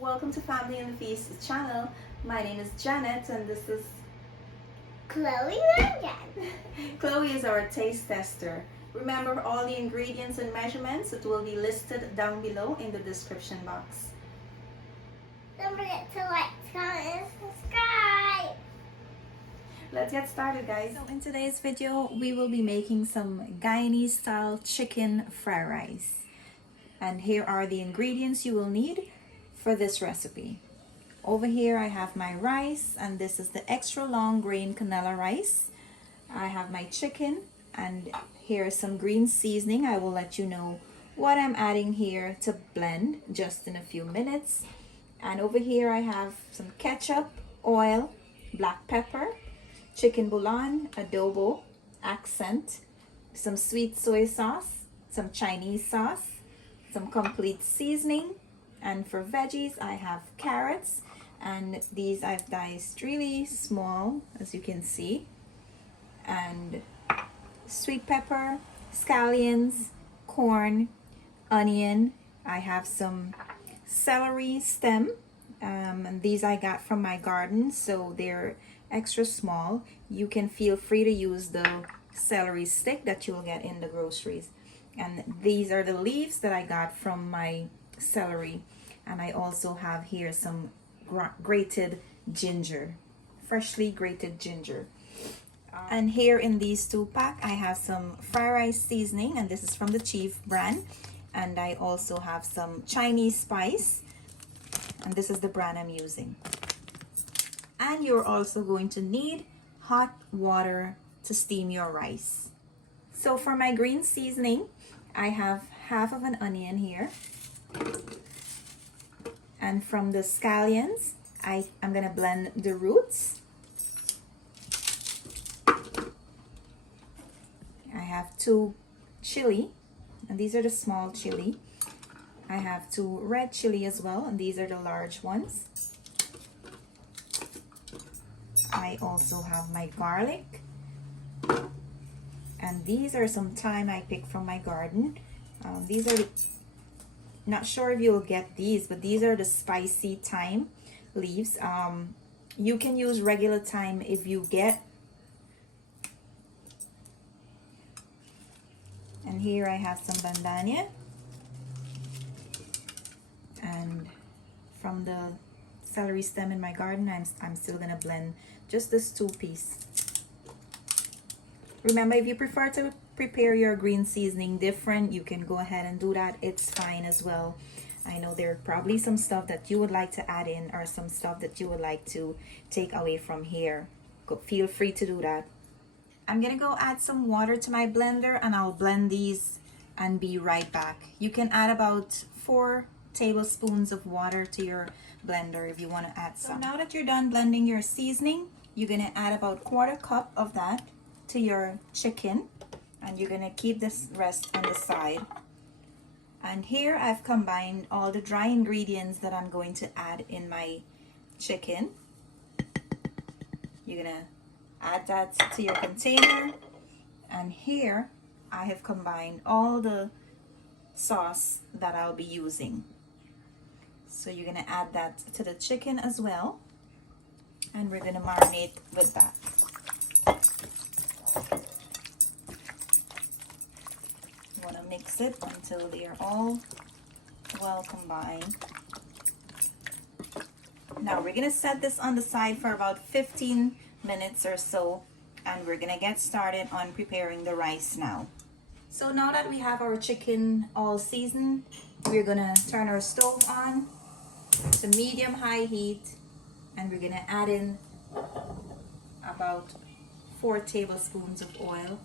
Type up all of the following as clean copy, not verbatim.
Welcome to Family and Feast channel. My name is Janet and this is Chloe again. Chloe is our taste tester. Remember all the ingredients and measurements, it will be listed down below in the description box. Don't forget to like, comment, and subscribe. Let's get started, guys. So in today's video, we will be making some Guyanese style chicken fried rice. And here are the ingredients you will need for this recipe. Over here I have my rice, and this is the extra long grain canela rice. I have my chicken, and here is some green seasoning. I will let you know what I'm adding here to blend just in a few minutes. And over here I have some ketchup, oil, black pepper, chicken bouillon, adobo, accent, some sweet soy sauce, some Chinese sauce, some complete seasoning, and for veggies I have carrots, and these I've diced really small as you can see, and sweet pepper, scallions, corn, onion. I have some celery stem, and these I got from my garden, so they're extra small. You can feel free to use the celery stick that you'll get in the groceries. And these are the leaves that I got from my celery. And I also have here some grated ginger, freshly grated ginger. And here in these 2-pack I have some fried rice seasoning, and this is from the Chief brand. And I also have some Chinese spice, and this is the brand I'm using. And you're also going to need hot water to steam your rice. So for my green seasoning, I have half of an onion here. And from the scallions, I'm gonna blend the roots. I have 2 chili, and these are the small chili. I have 2 red chili as well, and these are the large ones. I also have my garlic, and these are some thyme I picked from my garden. These are, not sure if you'll get these, but these are the Spicy Thyme Leaves. You can use regular thyme if you get. And here I have some bandania, and from the celery stem in my garden, I'm still gonna blend just this 2 piece. Remember, if you prefer to prepare your green seasoning different, you can go ahead and do that. It's fine as well. I know there are probably some stuff that you would like to add in, or some stuff that you would like to take away from here. Feel free to do that. I'm gonna go add some water to my blender, and I'll blend these and be right back. You can add about 4 tablespoons of water to your blender if you want to add some. So now that you're done blending your seasoning, you're gonna add about 1/4 cup of that to your chicken, and you're gonna keep this rest on the side. And here I've combined all the dry ingredients that I'm going to add in my chicken. You're gonna add that to your container, and here I have combined all the sauce that I'll be using. So you're gonna add that to the chicken as well, and we're gonna marinate with that. You wanna mix it until they are all well combined. Now we're gonna set this on the side for about 15 minutes or so, and we're gonna get started on preparing the rice now. So now that we have our chicken all seasoned, we're gonna turn our stove on to medium-high heat, and we're gonna add in about 4 tablespoons of oil.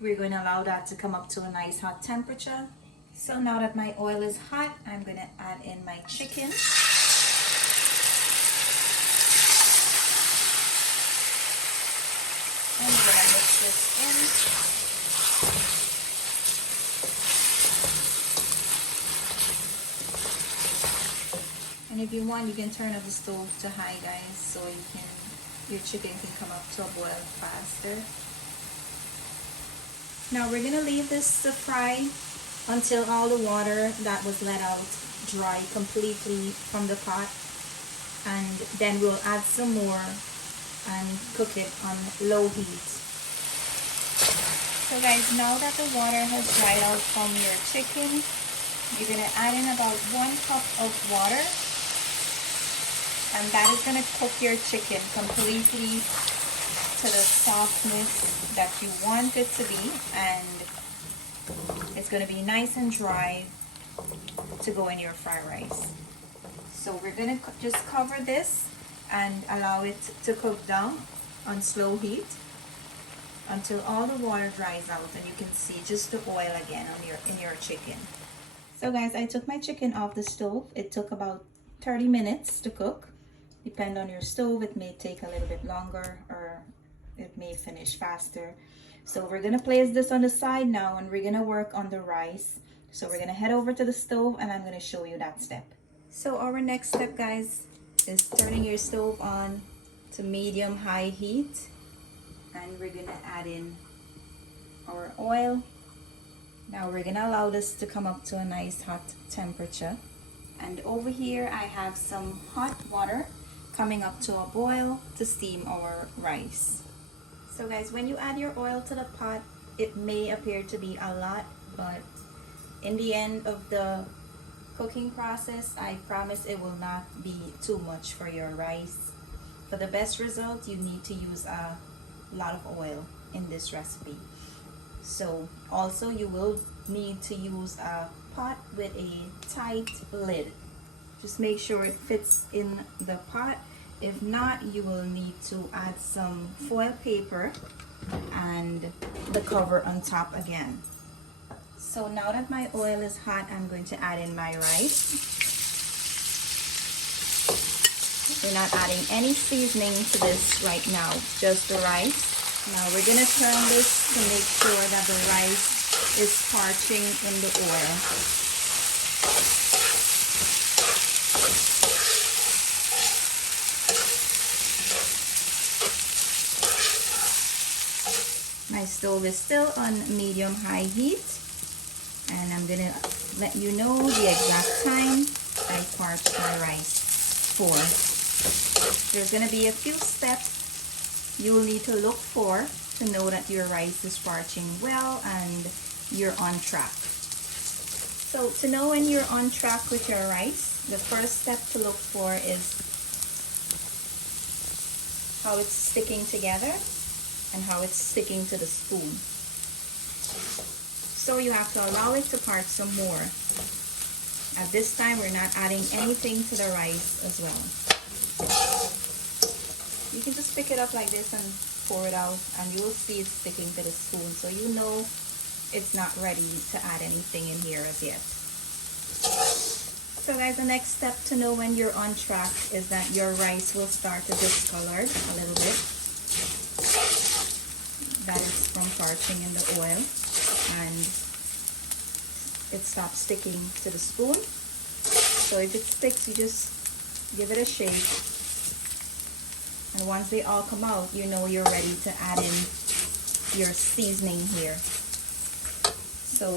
We're going to allow that to come up to a nice hot temperature. So now that my oil is hot, I'm going to add in my chicken. And we're going to mix this in. And if you want, you can turn up the stove to high, guys, so your chicken can come up to a boil faster. Now we're gonna leave this to fry until all the water that was let out dry completely from the pot, and then we'll add some more and cook it on low heat. So guys, now that the water has dried out from your chicken, you're going to add in about 1 cup of water, and that is going to cook your chicken completely to the softness that you want it to be, and it's going to be nice and dry to go in your fried rice. So we're going to just cover this and allow it to cook down on slow heat until all the water dries out and you can see just the oil again on in your chicken. So guys, I took my chicken off the stove. It took about 30 minutes to cook. Depend on your stove, it may take a little bit longer or it may finish faster. So we're gonna place this on the side now and we're gonna work on the rice. So we're gonna head over to the stove and I'm gonna show you that step. So our next step, guys, is turning your stove on to medium-high heat, and we're gonna add in our oil. Now we're gonna allow this to come up to a nice hot temperature, and over here I have some hot water coming up to a boil to steam our rice. So guys, when you add your oil to the pot, it may appear to be a lot, but in the end of the cooking process, I promise it will not be too much for your rice. For the best result, you need to use a lot of oil in this recipe. So also you will need to use a pot with a tight lid. Just make sure it fits in the pot. If not, you will need to add some foil paper and the cover on top again. So now that my oil is hot, I'm going to add in my rice. We're not adding any seasoning to this right now, just the rice. Now we're going to turn this to make sure that the rice is parching in the oil. My stove is still on medium-high heat, and I'm going to let you know the exact time I parched my rice for. There's going to be a few steps you'll need to look for to know that your rice is parching well and you're on track. So to know when you're on track with your rice, the first step to look for is how it's sticking together and how it's sticking to the spoon. So you have to allow it to parch some more. At this time, we're not adding anything to the rice as well. You can just pick it up like this and pour it out, and you will see it's sticking to the spoon, so you know it's not ready to add anything in here as yet. So guys, the next step to know when you're on track is that your rice will start to discolor a little bit. That is from parching in the oil, and it stops sticking to the spoon. So if it sticks, you just give it a shake, and once they all come out, you know you're ready to add in your seasoning here. So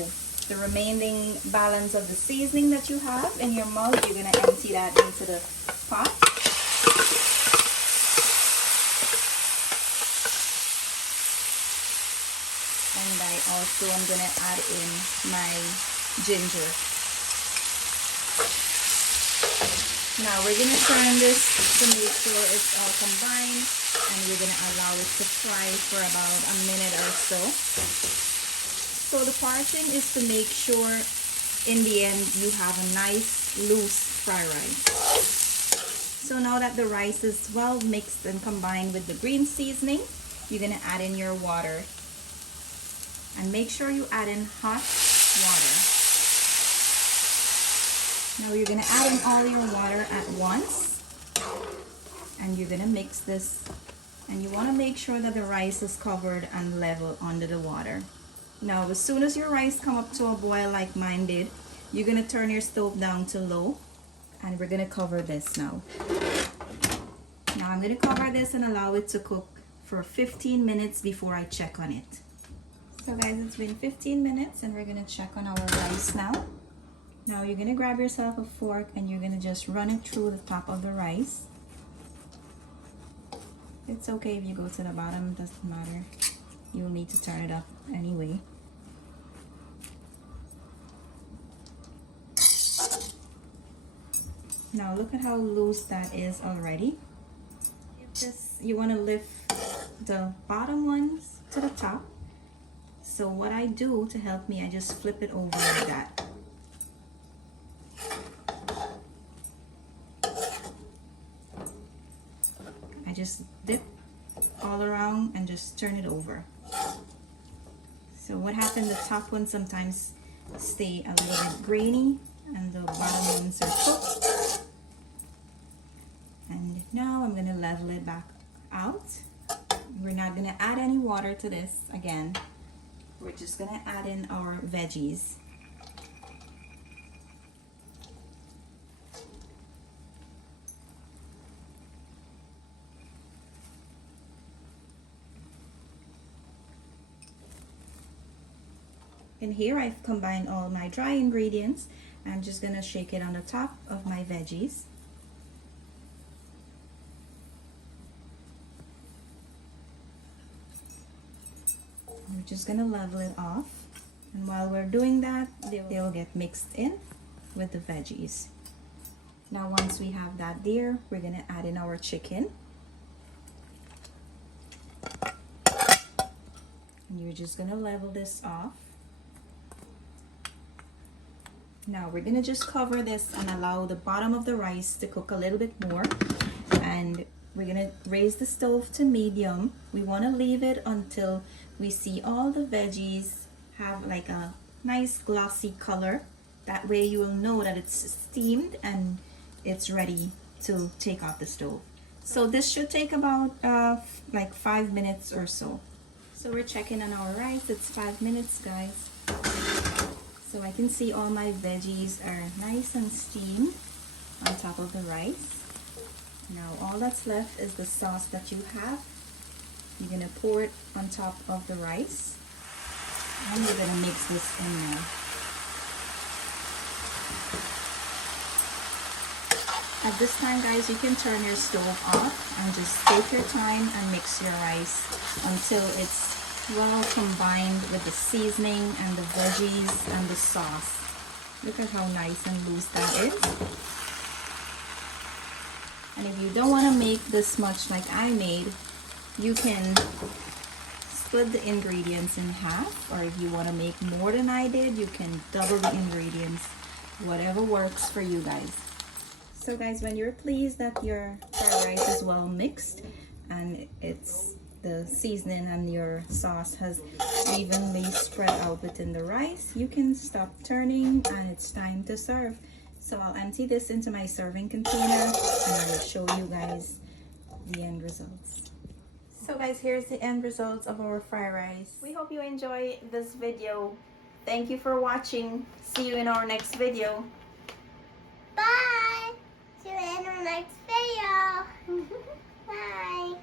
the remaining balance of the seasoning that you have in your mug, you're going to empty that into the pot. And I also am going to add in my ginger. Now we're going to turn this to make sure it's all combined, and we're going to allow it to fry for about a minute or so. So the parching is to make sure in the end you have a nice loose fry rice. So now that the rice is well mixed and combined with the green seasoning, you're going to add in your water. And make sure you add in hot water. Now you're going to add in all your water at once, and you're going to mix this, and you want to make sure that the rice is covered and level under the water. Now as soon as your rice come up to a boil like mine did, you're going to turn your stove down to low, and we're going to cover this now. Now I'm going to cover this and allow it to cook for 15 minutes before I check on it. So guys, it's been 15 minutes and we're going to check on our rice now. Now you're gonna grab yourself a fork and you're gonna just run it through the top of the rice. It's okay if you go to the bottom, doesn't matter. You'll need to turn it up anyway. Now look at how loose that is already. You want to lift the bottom ones to the top. So what I do to help me, I just flip it over like that. I just dip all around and just turn it over. So what happened, the top ones sometimes stay a little bit grainy and the bottom ones are cooked. And now I'm gonna level it back out. We're not gonna add any water to this again. We're just gonna add in our veggies. And here I've combined all my dry ingredients. I'm just gonna shake it on the top of my veggies. We're just gonna level it off, and while we're doing that, they'll get mixed in with the veggies. Now once we have that there, we're gonna add in our chicken. And you're just gonna level this off. Now we're gonna just cover this and allow the bottom of the rice to cook a little bit more, and we're gonna raise the stove to medium. We want to leave it until we see all the veggies have like a nice glossy color. That way you will know that it's steamed and it's ready to take off the stove. So this should take about like 5 minutes or so. So we're checking on our rice. It's 5 minutes, guys. So I can see all my veggies are nice and steamed on top of the rice. Now all that's left is the sauce that you have. You're gonna pour it on top of the rice, and you're gonna mix this in now. At this time, guys, you can turn your stove off and just take your time and mix your rice until it's well combined with the seasoning and the veggies and the sauce. Look at how nice and loose that is. And if you don't want to make this much like I made, you can split the ingredients in half, or if you want to make more than I did, you can double the ingredients. Whatever works for you guys. So guys, when you're pleased that your fried rice is well mixed and it's the seasoning and your sauce has evenly spread out within the rice, you can stop turning and it's time to serve. So I'll empty this into my serving container and I will show you guys the end results. So guys, here's the end results of our fried rice. We hope you enjoy this video. Thank you for watching. See you in our next video. Bye. See you in our next video. Bye.